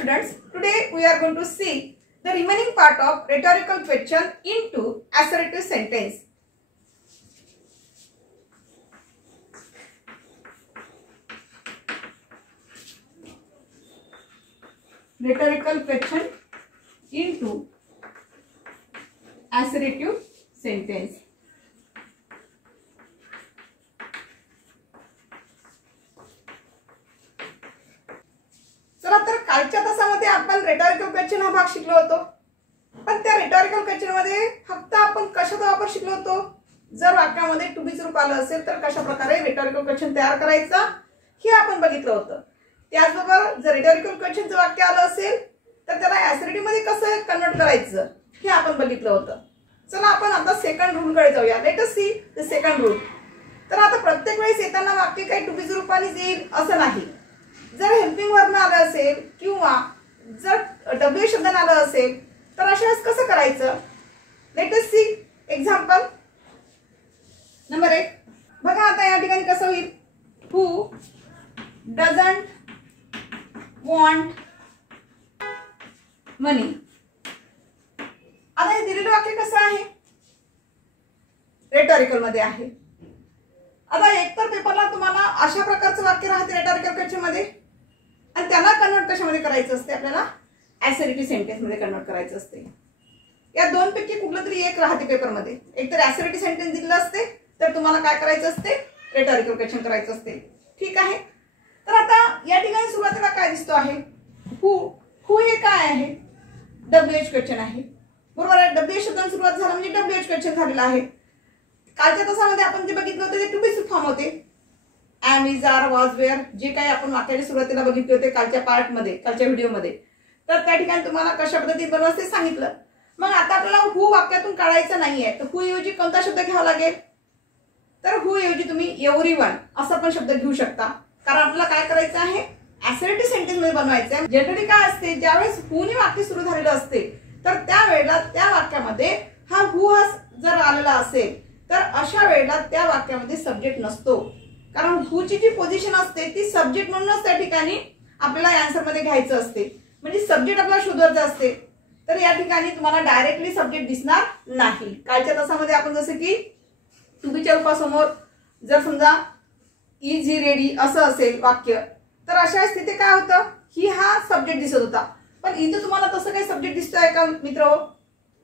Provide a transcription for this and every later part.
students, today we are going to see the remaining part of rhetorical question into assertive sentence. Rhetorical question into assertive sentence. चला तर कालच्या तासामध्ये आपण रेटॉरिकल question हा भाग शिकलो होतो. पण त्या रेटॉरिकल क्वेश्चन मध्ये फक्त आपण कशाचा वापर शिकलो होतो, जर वाक्यामध्ये टू बी रूप आलं असेल तर कशा प्रकारे रेटॉरिकल क्वेश्चन तयार करायचा हे आपण बघितलं होतं. त्याचबरोबर जर रेटॉरिकल क्वेश्चनचं वाक्य आलं असेल तर त्याला ऍसर्टिव्ह मध्ये कसं कन्वर्ट करायचं हे आपण बघितलं होतं. चला आपण आता सेकंड रूल कडे जाऊया. Late us see the second rule. तर आता प्रत्येक वेळेस येताना वाक्य काही टू बी रूपाने येईल असं नाही. जर हेल्पिंग वर्ब आलं असेल किंवा जर डब्ल्यू शब्दाने आलं असेल तर अशा वेळेस कसं करायचं. Let us see example number 1. बघा आता या ठिकाणी कसं होईल. Who doesn't want money. आता हे दिलेलं वाक्य कसं आहे, रेटॉरिकल मध्ये आहे. आता एकतर पेपरला तुम्हाला अशा प्रकारचं वाक्य राहते रेटॉरिकल क्वेश्चन मध्ये आणि त्याला कन्वर्ट कशामध्ये करायचं असते, आपल्याला ऍसर्टिव्ह सेंटेन्स मध्ये कन्वर्ट करायचं असते. या दोन पैकी कुठलं तरी एक राहते पेपर मध्ये. एक तर ऍसर्टिव्ह सेंटेन्स दिलेलं असते तर तुम्हाला काय करायचं असते, रेटॉरिकल क्वेश्चन करायचं असते. ठीक आहे. तर आता या ठिकाणी सुरुवातीला काय दिसतो आहे, हु. हु हे काय आहे, डब्ल्यूएच क्वेश्चन आहे. बरोबर आहे. डब्ल्यूएच शब्दाने सुरुवात झाला म्हणजे डब्ल्यूएच क्वेश्चन झालेला आहे. कालच्या तासामध्ये आपण जे बघितलं होतं ते टू बी फॉर्म होते. Am, is, are, was, were जे काही आपण वाक्याच्या सुरुवातीला बघितले होते कालच्या पार्ट मध्ये, कालच्या व्हिडिओ मध्ये. तर त्या ठिकाणी तुम्हाला कशा पद्धतीने बनवायचं ते सांगितलं. मग आता आपल्याला हु वाक्यातून काढायचं नाहीये तर हु ऐवजी कोणता शब्द घ्यावा लागेल, तर हु ऐवजी तुम्ही एव्हरीवन असा पण शब्द घेऊ शकता. कारण आपल्याला काय करायचं आहे, ऍसर्टिव्ह सेंटेन्स मध्ये बनवायचं आहे. जनरली काय असते, ज्यावेळेस हुने वाक्य सुरू झालेलं असते तर त्यावेळेला त्या वाक्यामध्ये हा हु हा जर आलेला असेल तर अशा वेळेला त्या वाक्यामध्ये सब्जेक्ट नसतो. कारण हुची जी पोझिशन असते ती सब्जेक्ट म्हणूनच त्या ठिकाणी आपल्याला आन्सर मध्ये घ्यायचं असते. म्हणजे सब्जेक्ट आपल्याला शोधायचं असते. तर या ठिकाणी तुम्हाला डायरेक्टली सब्जेक्ट दिसणार नाही. कालच्या तासामध्ये आपण जसं की टू बीच्या रूपासमोर जर समजा इज ही रेडी असं असेल वाक्य तर अशा स्थितीत काय होतं, ही हा सब्जेक्ट दिसत होता. पण इथे तुम्हाला तसं काही सब्जेक्ट दिसतोय का मित्र,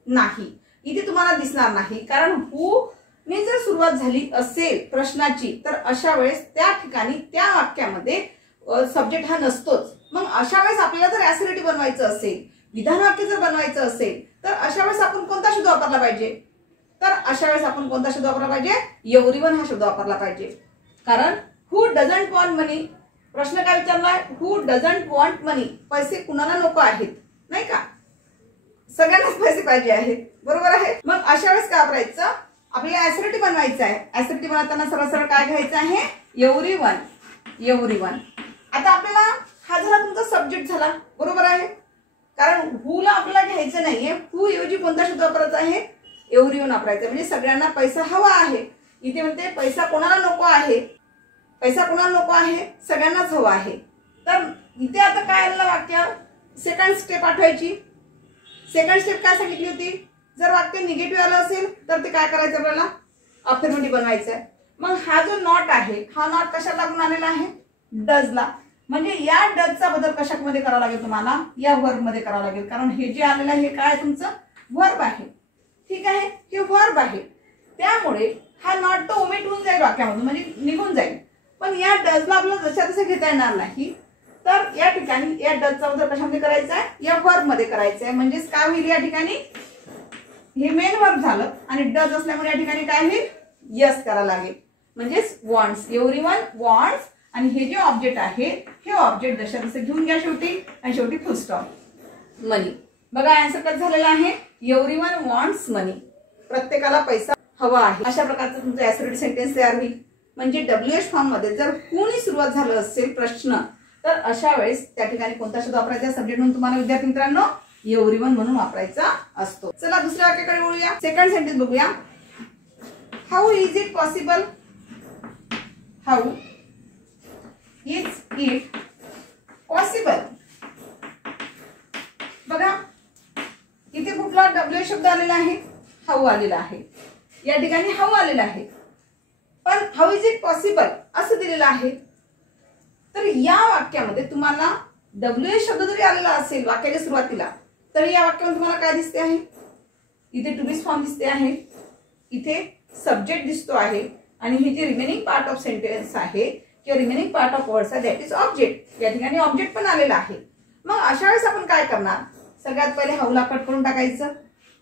नाही. इथे तुम्हाला दिसणार नाही. कारण हु ने जर सुरुवात झाली असेल प्रश्नाची तर अशा वेळेस त्या ठिकाणी त्या वाक्यामध्ये सब्जेक्ट हा नसतोच. मग अशा वेळेस आपल्याला जर ऍसर्टिव्ह बनवायचं असेल, विधान वाक्य जर बनवायचं असेल तर अशा वेळेस आपण कोणता शब्द वापरला पाहिजे, तर अशा वेळेस आपण कोणता शब्द वापरला पाहिजे, एव्हरीवन हा शब्द वापरला पाहिजे. कारण हु डझंट वॉन्ट मनी, प्रश्न काय विचारलाय, हु डझंट वॉन्ट मनी, पैसे कुणाला नको आहेत, नाही का, सगळ्यांनाच पैसे पाहिजे आहेत. बरोबर आहे. मग अशा वेळेस काय वापरायचं, आपल्याला ऍसर्टिव्ह बनवायचं आहे. ऍसर्टिव्ह बनवताना सरळ सरळ काय घ्यायचं आहे, एव्हरीवन. एव्हरीवन. आता आपल्याला हा झाला तुमचा सब्जेक्ट झाला. बरोबर आहे. कारण हुला आपल्याला घ्यायचं नाहीये. हु ऐवजी कोणता शब्द वापरायचा आहे, एव्हरीवन वापरायचा. म्हणजे सगळ्यांना पैसा हवा आहे. इथे म्हणते पैसा कोणाला नको आहे, पैसा कोणाला नको आहे, सगळ्यांनाच हवा आहे. तर इथे आता काय आलं वाक्य, सेकंड स्टेप आठवायची. सेकंड स्टेप काय सांगितली होती, जर वाक्य निगेटिव्ह आलं असेल तर ते काय करायचं, आपल्याला अफर्मेटिव्ह बनवायचं आहे. मग हा जो नॉट आहे हा नॉट कशाला लागून आलेला आहे, डजला. म्हणजे या डजचा बदल कशामध्ये करावा लागेल, तुम्हाला या वर्ब मध्ये करावा लागेल. कारण हे जे आलेलं आहे हे काय तुमचं वर्ब आहे. ठीक आहे. हे वर्ब आहे. त्यामुळे हा नॉट तो ओमिट होऊन जाईल वाक्यामधून, म्हणजे निघून जाईल. पण या डजला आपल्याला जशा तसं घेता येणार नाही. तर या ठिकाणी या डजचा बदल कशामध्ये करायचा आहे, या वर्ब मध्ये करायचा आहे. म्हणजेच काय होईल, या ठिकाणी हे मेन वर्ब झालं आणि डज असल्यामुळे या ठिकाणी काय होईल, यस करायला लागेल. म्हणजेच वॉन्ट्स, एव्हरीवन वॉन्ट्स. आणि हे जे ऑब्जेक्ट आहे हे ऑब्जेक्ट जशा तसं घेऊन घ्या शेवटी, आणि शेवटी फुल स्टॉप. मनी. बघा आन्सर कसं झालेला आहे, एव्हरीवन वॉन्ट्स मनी. प्रत्येकाला पैसा हवा आहे. अशा प्रकारचं तुमचं ऍसर्टिव्ह सेंटेन्स तयार होईल. म्हणजे डब्ल्यूएच फॉर्म मध्ये जर हुने सुरुवात झालं असेल प्रश्न तर अशा वेळेस त्या ठिकाणी कोणता शब्द वापरायचा सब्जेक्ट म्हणून तुम्हाला विद्यार्थी मित्रांनो एव्हरीवन म्हणून वापरायचा असतो. चला दुसऱ्या वाक्याकडे वळूया. सेकंड सेंटेन्स बघूया. How is it possible, how is it possible कुठला डब्ल्यू शब्द आलेला आहे, हाऊ आलेला आहे, या ठिकाणी हाऊ आलेला आहे, पण हाऊ इज इट पॉसिबल असं दिलेलं आहे. तर या वाक्यामध्ये तुम्हाला डब्ल्यू शब्द जरी आलेला असेल वाक्याच्या सुरुवातीला, तरी या वाक्यामध्ये तुम्हाला काय दिसते आहे, इथे टू बीज फॉर्म दिसते आहे, इथे सब्जेक्ट दिसतो आहे, आणि हे जे रिमेनिंग पार्ट ऑफ सेंटेन्स आहे किंवा रिमेनिंग पार्ट ऑफ वर्ड्स आहे दॅट इज ऑब्जेक्ट. या ठिकाणी ऑब्जेक्ट पण आलेला आहे. मग अशा वेळेस आपण काय करणार, सगळ्यात पहिले हाऊला कट करून टाकायचं.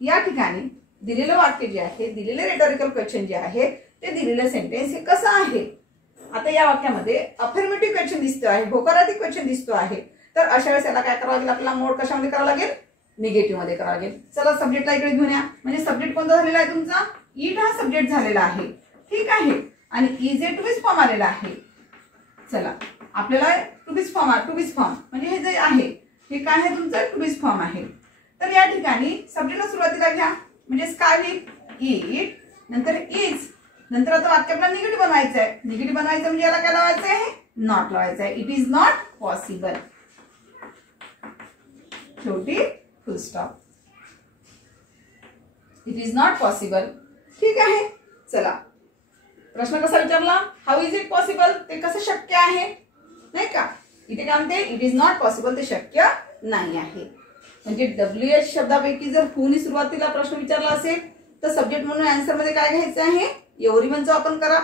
या ठिकाणी दिलेलं वाक्य जे आहे, दिलेले रेटॉरिकल क्वेश्चन जे आहे, ते दिलेलं सेंटेन्स हे कसं आहे. आता या वाक्यामध्ये अफर्मेटिव्ह क्वेश्चन दिसतो आहे, होकारार्थी क्वेश्चन दिसतो आहे. तर अशा वेळेस याला काय करावं लागेल, आपल्याला मोड कशामध्ये करावं लागेल, निगेटिव्ह मध्ये करावं लागेल. चला सब्जेक्टला इकडे घेऊन या. म्हणजे सब्जेक्ट कोणता झालेला आहे तुमचा, इट हा सब्जेक्ट झालेला आहे. ठीक आहे. आणि इज ए टू बीज फॉर्म आलेला आहे. चला आपल्याला टू बीज फॉर्म म्हणजे हे जे आहे हे काय आहे तुमचं, टू बीज फॉर्म आहे. तर या ठिकाणी सब्जेक्टला सुरुवातीला घ्या, म्हणजे काय होईल, इट, नंतर इज, नंतर आता वाक्य आपल्याला निगेटिव्ह बनवायचं आहे. निगेटिव्ह बनवायचं म्हणजे याला काय लावायचं आहे, नॉट लावायचं आहे. इट इज नॉट पॉसिबल, शेवटी फुल stop. It is not possible. ठीक आहे. चला प्रश्न कसा विचारला, हाऊ इज इट पॉसिबल, ते कसं शक्य आहे, नाही का. इथे काय म्हणते, इट इज नॉट पॉसिबल, ते शक्य नाही आहे. म्हणजे WH शब्दापैकी जर हूनी सुरुवातीला प्रश्न विचारला असेल तर सब्जेक्ट म्हणून आन्सर मध्ये काय घ्यायचं आहे, एव्हरीवनचा वापर करा.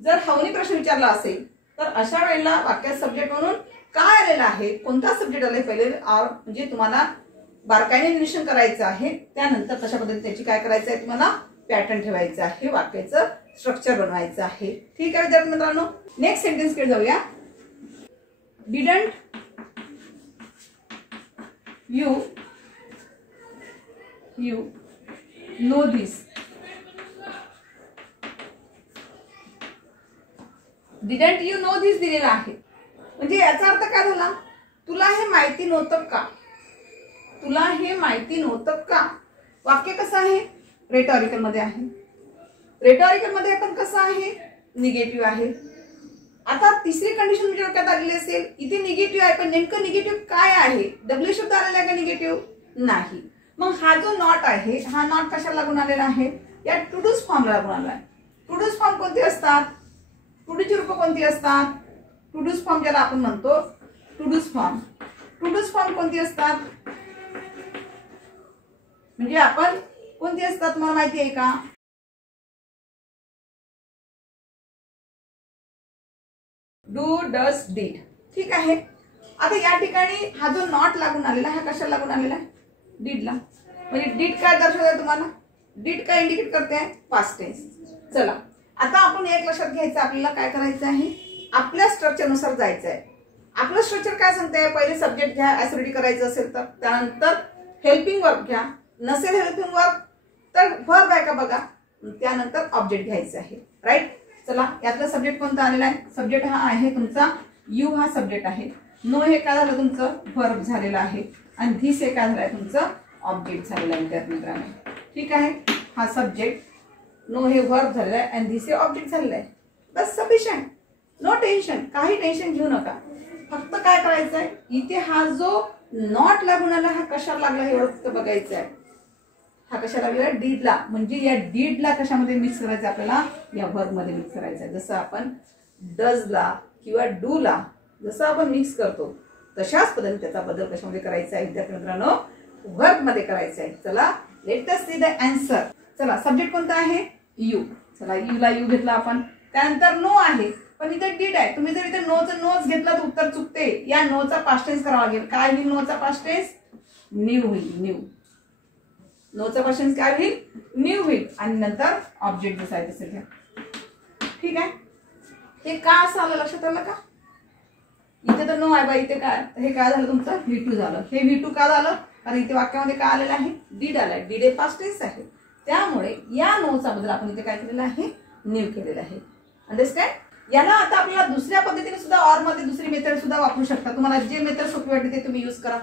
जर हाऊनी प्रश्न विचारला असेल तर अशा वेळेला वाक्यात सब्जेक्ट म्हणून काय आलेला आहे, कोणता सब्जेक्ट आलाय पहिले, म्हणजे तुम्हाला बारकाईने निरीक्षण करायचं आहे. त्यानंतर तशा पद्धतीने त्याची काय करायचं आहे, तुम्हाला पॅटर्न ठेवायचं आहे, वाक्याचं स्ट्रक्चर बनवायचं आहे. ठीक आहे विद्यार्थी मित्रांनो. नेक्स्ट सेंटेन्स कडे जाऊया. Didn't you know this. Didn't you know this दिलेला आहे, म्हणजे याचा अर्थ काय झाला, तुला हे माहिती नव्हतं का, तुला हे माहिती नव्हतं का. वाक्य कसं आहे, रेटॉरिकल मध्ये आहे. रेटॉरिकल मध्ये आपण कसं आहे, निगेटिव्ह आहे. आता तिसरी कंडिशन म्हणजे डोक्यात आलेली असेल, इथे निगेटिव्ह आहे, पण नेमकं निगेटिव्ह काय आहे, डब्ल्यू शब्द आलेला आहे का निगेटिव्ह, नाही. मग हा जो नॉट आहे, हा नॉट कशाला लागून आलेला आहे, या टू डूज फॉर्मला लागून आला आहे. टू डूज फॉर्म कोणते असतात, टू डूची रूप कोणती असतात, टू डूज फॉर्म ज्याला आपण म्हणतो to does form. To does form कोणती असतात, म्हणजे आपण कोणती असतात तुम्हाला माहिती आहे का, डू, डस, डीड. ठीक आहे. आता या ठिकाणी हा जो नॉट लागून आलेला, हा कशाला लागून आलेला आहे, डीडला. म्हणजे डीड काय दर्शवते तुम्हाला, डीड काय इंडिकेट करते, पास्ट टेन्स. चला आता आपण एक लक्षात घ्यायचं, आपल्याला काय करायचं आहे, आपल्या स्ट्रक्चरनुसार जायचं आहे. आपलं स्ट्रक्चर काय सांगते, पहिले सब्जेक्ट घ्या, ऍसिडिटी करायचं असेल तर, त्यानंतर हेल्पिंग वर्ब घ्या, नसेल हेल्पिंग वर्ब तर वर्ब आहे का बघा, त्यानंतर ऑब्जेक्ट घ्यायचं आहे. राईट. चला यातला सब्जेक्ट कोणता आलेला आहे, सब्जेक्ट हा आहे तुमचा यू, हा सब्जेक्ट आहे. नो हे काय झालं तुमचं, वर्ब झालेलं आहे. आणि धिस हे काय झालं आहे तुमचं, ऑब्जेक्ट झालेलं आहे विद्यार्थी मित्रांनो. ठीक आहे. हा सब्जेक्ट, नो हे वर्ब झालेलं आहे आणि धिस हे ऑब्जेक्ट झालेलं आहे. बस सफिशियंट, नो टेन्शन, काही टेन्शन घेऊ नका. फक्त काय करायचं आहे, इथे हा जो नॉट लागून आला हा कशाला लागला हे फक्त बघायचं आहे. हा कशाला लागला, डीडला. म्हणजे या डीडला कशामध्ये मिक्स करायचं आपल्याला, या वर्ब मध्ये मिक्स करायचं आहे. जसं आपण डजला किंवा डूला जसं आपण मिक्स करतो तशाच पद्धतीने त्याचा बदल कशामध्ये करायचा आहे विद्यार्थी मित्रांनो, वर्ब मध्ये करायचा आहे. चला late us see the answer. चला सब्जेक्ट कोणता आहे, यू. चला यूला यू घेतला आपण. त्यानंतर नो आहे, पण इथे डीड आहे. तुम्ही जर इथे नोच घेतला तर उत्तर चुकते. या नोचा पास्ट टेन्स करावा लागेल. काय होईल नोचा पास्ट टेन्स, न्यू होईल, न्यू. नोचा पास्ट टेन्स काय होईल, न्यू होईल. आणि नंतर ऑब्जेक्ट जसा आहे तसं घ्या. ठीक आहे. हे का असं आलं, लक्षात आलं का, इथे तर नो आहे बा, इथे काय, हे काय झालं तुमचं V2 झालं. हे V2 का झालं, कारण इथे वाक्यामध्ये काय आलेलं आहे, डीड आलाय. डीड हे पास्ट टेन्स आहे. त्यामुळे या नोचा बदल आपण इथे काय केलेला आहे, न्यू केलेला आहे. अंडरस्टँड. याला आता आपल्याला दुसऱ्या पद्धतीने सुद्धा ऑर मध्ये दुसरी मेथड सुद्धा वापरू शकता. तुम्हाला जे मेथड सोपी वाटते ते तुम्ही यूज करा.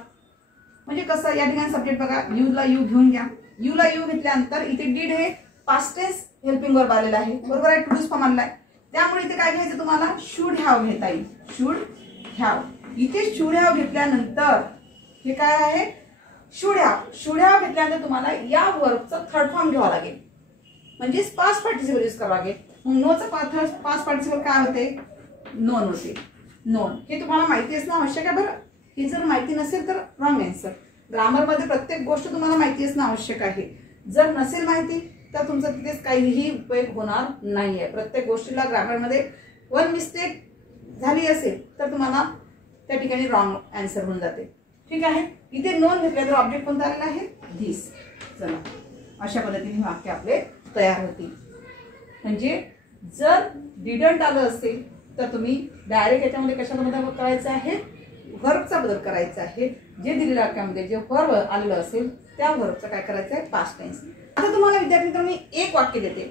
म्हणजे कसं, या ठिकाणी सब्जेक्ट बघा, यूला यू घेऊन घ्या. यूला यू घेतल्यानंतर इथे डीड हे पास्ट टेन्स हेल्पिंग वर्ब आलेला आहे, बरोबर आहे, टू डूज फॉर्म आणलाय. त्यामुळे इथे काय घ्यायचं तुम्हाला, शुड हॅव घेता येईल. Should have. इथे शुड हॅव घेतल्यानंतर हे काय आहे, शुड हॅव घेतल्यानंतर तुम्हाला या वर्बचा थर्ड फॉर्म घ्यावा लागेल, म्हणजे पास्ट पार्टिसिपल यूज करावा लागेल. मग नोचं पास्ट पार्टिसिपल काय होते? नोन होते. नोन हे तुम्हाला माहिती असणं आवश्यक आहे बरं. हे जर माहिती नसेल तर रॉंग आन्सर. ग्रामरमध्ये प्रत्येक गोष्ट तुम्हाला माहिती असणं आवश्यक आहे. जर नसेल माहिती तर तुमचा तिथेच काहीही उपयोग होणार नाहीये. प्रत्येक गोष्टीला ग्रामरमध्ये वन मिस्टेक झाली असेल तर तुम्हाला त्या ठिकाणी रॉंग आन्सर होऊन जाते. ठीक आहे. इथे नोन घेतल्या तर ऑब्जेक्ट कोणता आलेला आहे? धिस. चला अशा पद्धतीने वाक्य आपले तयार होतील. म्हणजे जर डिडंट आलं असेल तर तुम्ही डायरेक्ट याच्यामध्ये कशाचा बदल करायचा आहे? व्हर्बचा बदल करायचा आहे. जे दिलेल्या वाक्यामध्ये जे व्हर्ब आलेलं असेल त्या व्हर्बचं काय करायचं आहे? Past tense. आता तुम्हाला विद्यार्थी मित्रांनो मी एक वाक्य देते,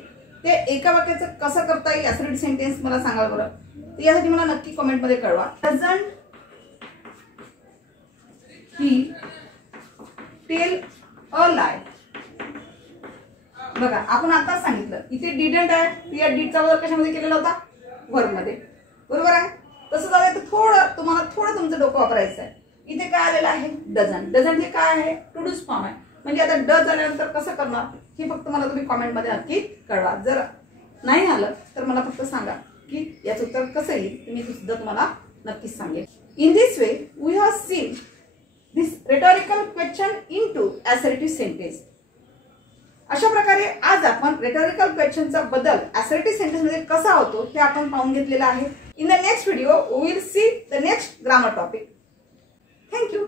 ते एका वाक्याचं कसं करता येईल ऍसोसिएटेड सेंटेन्स मला सांगा बरं. तर यासाठी मला नक्की कमेंटमध्ये कळवा. डझंट ही टेल अ लाय. बघा आपण आता सांगितलं इथे डिडंट आहे, या डीडचा बदल कशामध्ये केलेला होता? व्हर्ब मध्ये. बरोबर आहे. तसं झालं तर तुम्हाला थोडं तुमचं डोकं वापरायचं आहे. इथे काय आलेलं आहे? डझंट. डझंट हे काय आहे? टू डूज फॉर्म आहे. म्हणजे आता डज झाल्यानंतर कसं करणार हे फक्त मला तुम्ही कॉमेंटमध्ये नक्की कळवा. जर नाही आलं तर मला फक्त सांगा की याचं उत्तर कसं येईल, मी सुद्धा तुम्हाला नक्कीच सांगेन. In this way we have seen this rhetorical question into assertive sentence. अशा प्रकारे आज आपण रेटॉरिकल क्वेश्चनचा बदल ऍसर्टिव्ह सेंटेन्स मध्ये कसा होतो ते आपण पाहून घेतलेला आहे. In the next video we will see the next grammar topic. Thank you.